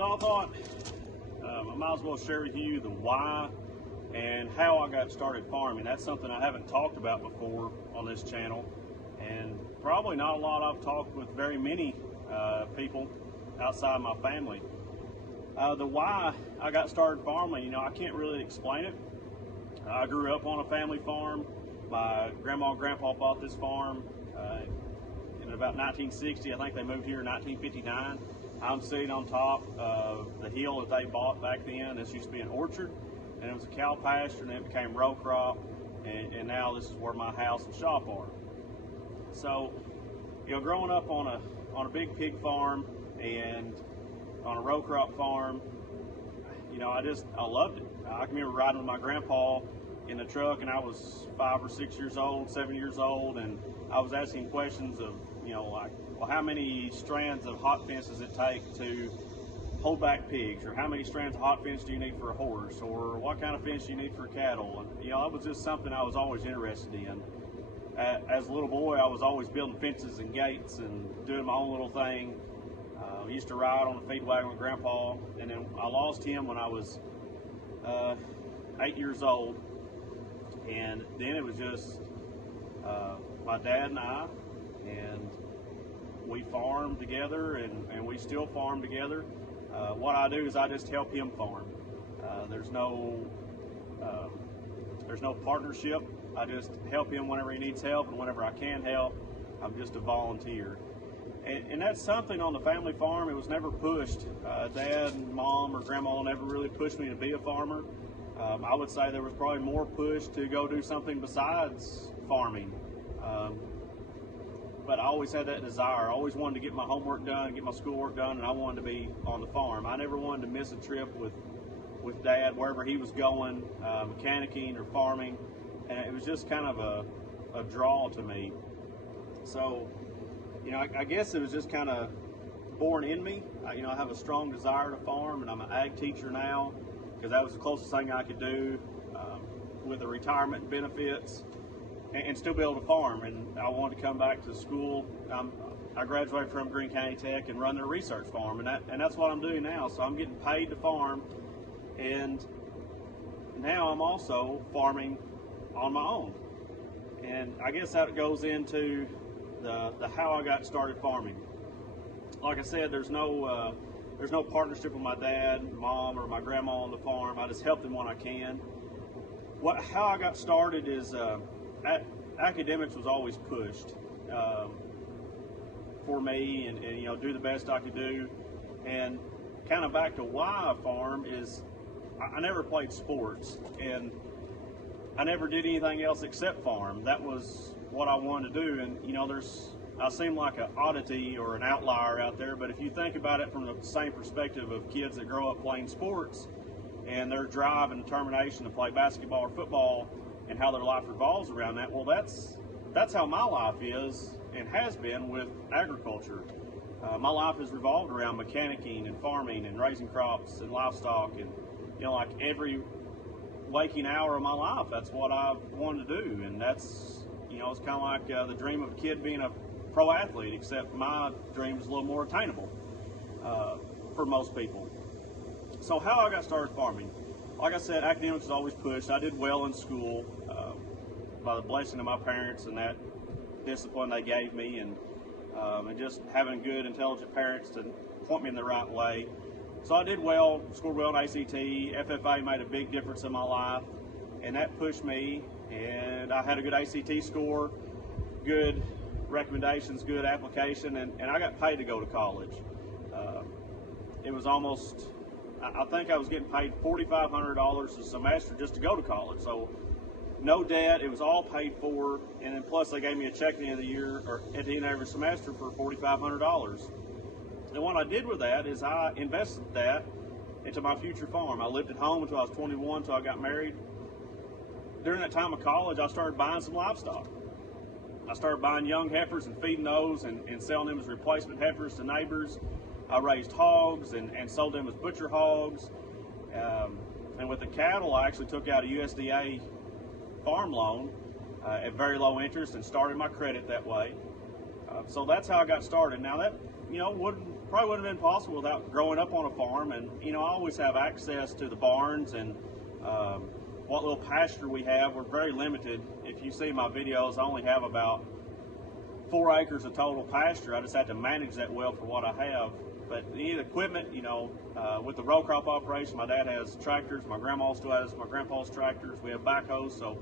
So I thought I might as well share with you the why and how I got started farming. That's something I haven't talked about before on this channel, and probably not a lot I've talked with very many people outside my family. The why I got started farming, I can't really explain it. I grew up on a family farm. My grandma and grandpa bought this farm in about 1960. I think they moved here in 1959. I'm sitting on top of the hill that they bought back then. This used to be an orchard, and it was a cow pasture, and it became row crop, and now this is where my house and shop are. So, growing up on a big pig farm and on a row crop farm, I loved it. I can remember riding with my grandpa in the truck, and I was 5 or 6 years old, 7 years old, and I was asking questions of, how many strands of hot fence does it take to hold back pigs, or how many strands of hot fence do you need for a horse, or what kind of fence do you need for cattle? And it was just something I was always interested in. As a little boy, I was always building fences and gates and doing my own little thing. I used to ride on a feed wagon with Grandpa, and then I lost him when I was 8 years old, and then it was just my dad and I, and we farmed together, and we still farm together. What I do is I just help him farm. There's no partnership. I just help him whenever he needs help, and whenever I can help, I'm just a volunteer. And that's something on the family farm. It was never pushed. Dad and Mom or Grandma never really pushed me to be a farmer. I would say there was probably more push to go do something besides farming. But I always had that desire. I always wanted to get my homework done, get my schoolwork done, and I wanted to be on the farm. I never wanted to miss a trip with Dad wherever he was going, mechanicking or farming, and it was just kind of a draw to me. So, I guess it was just kind of born in me. I have a strong desire to farm, and I'm an ag teacher now because that was the closest thing I could do with the retirement benefits and still be able to farm. And I wanted to come back to school. I graduated from Greene County Tech and run their research farm, and that's what I'm doing now. So I'm getting paid to farm, and now I'm also farming on my own. And I guess that goes into the how I got started farming. Like I said, there's no partnership with my dad, Mom, or my grandma on the farm. I just help them when I can. How I got started is academics was always pushed for me, and do the best I could do. And kind of back to why I farm is I never played sports, and I never did anything else except farm. That was what I wanted to do. And I seem like an oddity or an outlier out there, but if you think about it from the same perspective of kids that grow up playing sports and their drive and determination to play basketball or football and how their life revolves around that, well, that's how my life is and has been with agriculture. My life has revolved around mechanicking and farming and raising crops and livestock, and like every waking hour of my life, that's what I've wanted to do. And that's it's kind of like the dream of a kid being a pro athlete, except my dream is a little more attainable for most people. So how I got started farming, like I said, academics was always pushed. I did well in school by the blessing of my parents and that discipline they gave me, and just having good, intelligent parents to point me in the right way. So I did well, scored well in ACT. FFA made a big difference in my life, and that pushed me, and I had a good ACT score, good recommendations, good application, and I got paid to go to college. It was almost, I think I was getting paid $4,500 a semester just to go to college. So no debt, it was all paid for, and then plus they gave me a check at the end of the year, or at the end of every semester, for $4,500. And what I did with that is I invested that into my future farm. I lived at home until I was 21, until I got married. During that time of college, I started buying some livestock. I started buying young heifers and feeding those and selling them as replacement heifers to neighbors. I raised hogs and sold them as butcher hogs. And with the cattle, I actually took out a USDA farm loan at very low interest and started my credit that way. So that's how I got started. Now that, probably wouldn't have been possible without growing up on a farm. And I always have access to the barns and what little pasture we have. We're very limited. If you see my videos, I only have about 4 acres of total pasture. I just have to manage that well for what I have. But the equipment, with the row crop operation, my dad has tractors. My grandma still has my grandpa's tractors. We have backhoes. So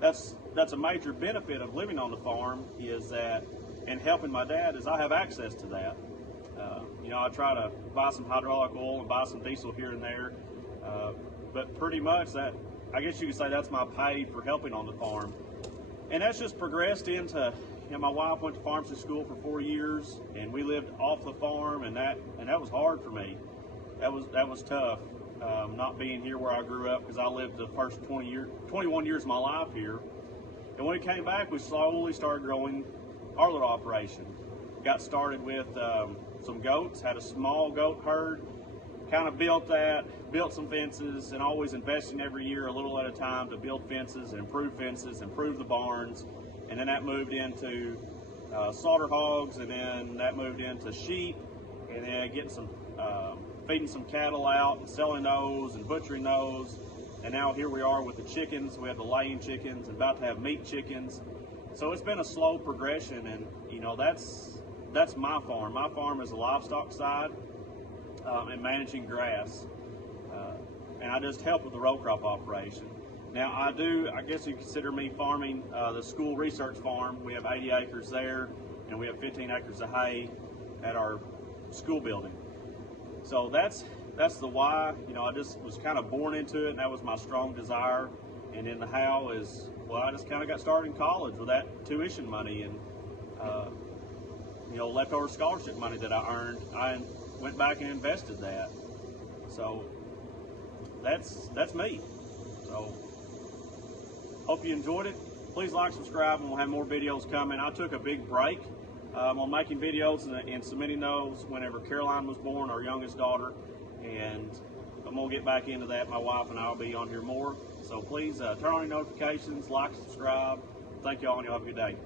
that's a major benefit of living on the farm, is that, and helping my dad, is I have access to that. I try to buy some hydraulic oil and buy some diesel here and there. But pretty much that, I guess you could say that's my pay for helping on the farm. And that's just progressed into, my wife went to pharmacy school for 4 years, and we lived off the farm, and that was hard for me. That was tough, not being here where I grew up, because I lived the first 21 years of my life here. And when we came back, we slowly started growing our little operation. Got started with some goats, had a small goat herd, kind of built some fences, and always investing every year a little at a time to build fences, improve the barns. And then that moved into slaughter hogs, and then that moved into sheep, and then feeding some cattle out and selling those and butchering those. And now here we are with the chickens. We have the laying chickens and about to have meat chickens. So it's been a slow progression, and that's my farm. My farm is the livestock side and managing grass, and I just help with the row crop operation. Now I guess you consider me farming the school research farm. We have 80 acres there, and we have 15 acres of hay at our school building. So that's the why. I just was kind of born into it, and that was my strong desire. And then the how is, well, I just kind of got started in college with that tuition money and leftover scholarship money that I earned. I went back and invested that. So that's me. So hope you enjoyed it. Please like, subscribe, and we'll have more videos coming. I took a big break on making videos and submitting those whenever Caroline was born, our youngest daughter, and I'm going to get back into that. My wife and I will be on here more. So please turn on your notifications, like, subscribe. Thank you all, and y'all have a good day.